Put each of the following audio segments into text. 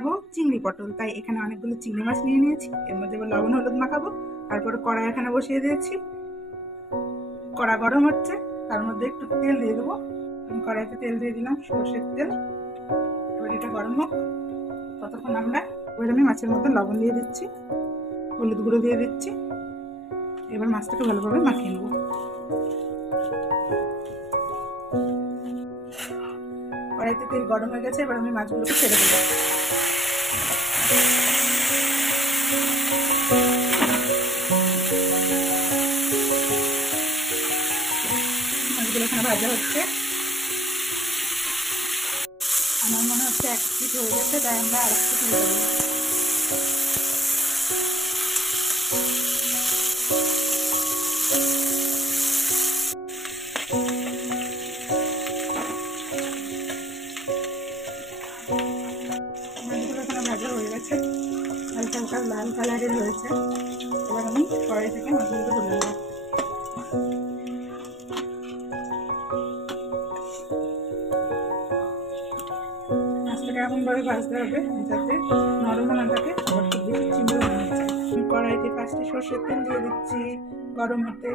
বানাবো চিংড়ি পটল, তাই এখানে অনেকগুলো চিংড়ি মাছ নিয়ে নিয়েছি। এর মধ্যে লবণ হলুদ মাখাবো। তারপরে কড়াই এখানে বসিয়ে দিয়েছি, কড়া গরম হচ্ছে, তার মধ্যে একটু তেল দিয়ে দেবো। আমি কড়াইতে তেল দিয়ে দিলাম, সর্ষের তেল। এবার এটা গরম হোক, ততক্ষণ এবার আমি মাছের মধ্যে লবণ দিয়ে দিচ্ছি, হলুদ গুঁড়ো দিয়ে দিচ্ছি। এবার মাছটাকে ভালোভাবে মাখিয়ে নেবো। কড়াইতে তেল গরম হয়ে গেছে, এবার আমি মাছগুলোকে ছেড়ে দেবো। মাছগুলো এখানে ভাজা হচ্ছে, আমার মনে হচ্ছে এক পিঠ হয়ে গেছে, তাই আমরা আর একটু তুলে দেবো। মাছগুলো এখানে ভাজা হয়ে গেছে, হালকা হালকা লাল কালারের হয়েছে। এবার আমি কড়াই থেকে মাছগুলোকে তুলে নেবো। মাছটাকে এমনভাবে ভাজতে হবে যাতে নরম না থাকে, আবার খুব বেশি চিংড়িও না যায়। কড়াইতে ফার্স্টে সর্ষের তেল দিয়ে দিচ্ছি গরম হতে।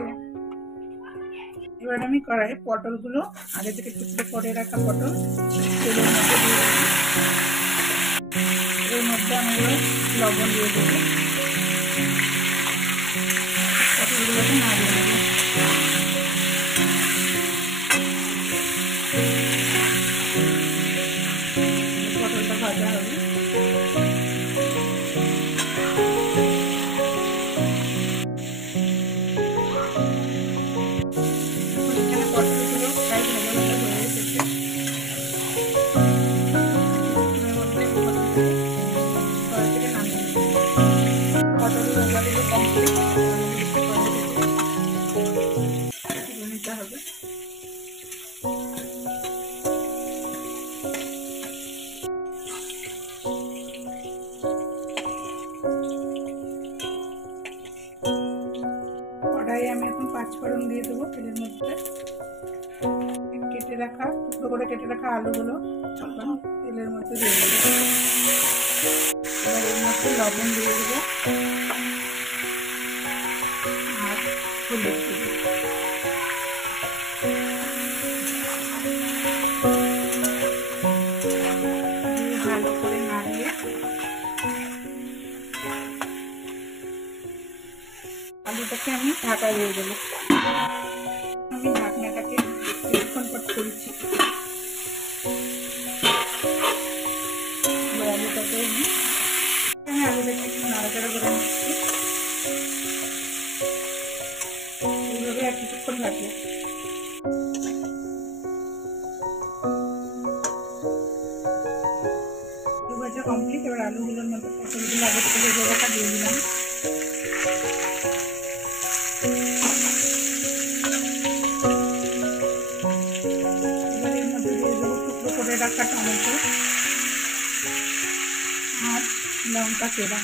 এবার আমি কড়াইয়ে পটলগুলো, আগে থেকে টুকরো করে রাখা পটল, তেলের মধ্যে দিয়ে দেবো। এর মধ্যে আমি লবণ দিয়ে দেবো, পটলগুলোকে নাড়িয়ে নেবো। পটলটা ভাজা হবে। এখানে পটলগুলো প্রায় ভাজা ভাজা হয়ে এসেছে। পটল ভাজাগুলো কমপ্লিট নিতে হবে। কড়াইয়ে আমি এখন 5 ফোড়ন দিয়ে দেবো তেলের মধ্যে। কেটে রাখা, টুকরো করে কেটে রাখা আলুগুলো এখন তেলের মধ্যে দিয়ে দেবো। এবার এর মধ্যে লবণ দিয়ে দেবো আর হলুদ দেবো। ভালো করে নাড়িয়ে আলুটাকে আমি ঢাকা দিয়ে দেবো। আমি ঢাকনাটাকে কিছুক্ষণ পর খুলছি। আলুটাকে আমি আলুটাকে একটু নাড়াচাড়া করে নিচ্ছি। এইভাবে আর কিছুক্ষণ ভাজবো। আলু ভাজা কমপ্লিট। এবার আলুগুলোর মধ্যে পটলগুলো আগে থেকে ভেজে রাখা দিয়ে দিলাম। এবার এর মধ্যে দিয়ে দেবো টুকরো করে রাখা টমেটো আর লঙ্কা চেরা।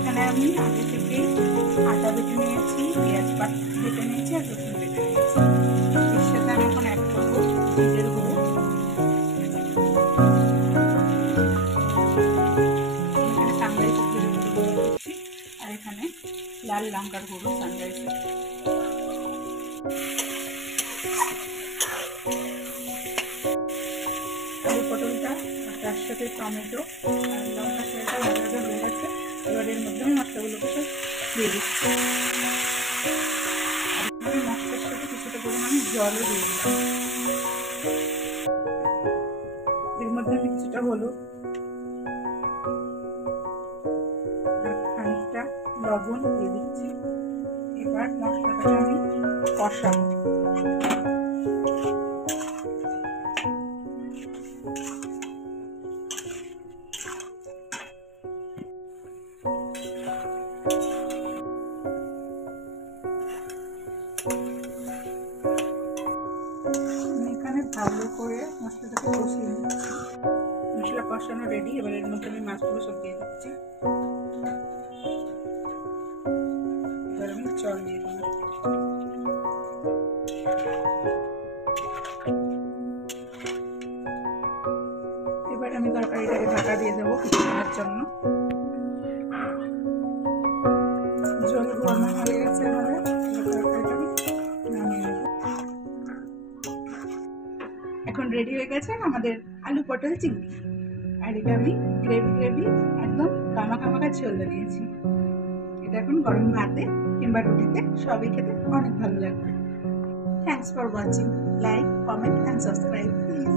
এখানে আমি আগে থেকে আদা বেটে নিয়েছি, পেঁয়াজ বেটে নিয়েছি আর রসুন বেটে নিয়েছি। এর সাথে আমি এখন অ্যাড করবো জিরের গুঁড়ো। এখানে সানরাইসের জিরের গুঁড়ো দিচ্ছি, আর এখানে লাল লঙ্কার গুঁড়ো সানরাইসের। আলু পটলটা আর তার সাথে টমেটো আর লঙ্কা সেটা ভাজা ভাজা হয়ে গেছে। এবার এর মধ্যে আমি মশলাগুলোকে সব দিয়ে দিচ্ছি। আমি মশলার সাথে কিছুটা পরিমাণে জলও দিয়ে দিলাম। এর মধ্যে আমি কিছুটা হলুদ আর খানিকটা লবণ দিয়ে দিচ্ছি। এবার মশলাটাকে আমি কষাবো। এখানে ভালো করে মশলাটাকে কষিয়ে নিচ্ছি। মশলা কষানো রেডি। এবার এর মধ্যে আমি মাছগুলো সব দিয়ে দিচ্ছি। এবার আমি জল দিয়ে দেবো। এবার আমি তরকারিটাকে ঢাকা দিয়ে দেবো কিছুক্ষণের জন্য। জল গরম হয়ে গেছে আমাদের। তরকারিটা নামিয়ে নেব। এখন রেডি হয়ে গেছে আমাদের আলু পটল চিংড়ি। আর এটা আমি গ্রেভি একদম কামাখা ঝোল বানিয়েছি। এটা এখন গরম ভাতে কিংবা রুটিতে সবই খেতে অনেক ভালো লাগবে। Thanks for watching. Like, comment and subscribe please.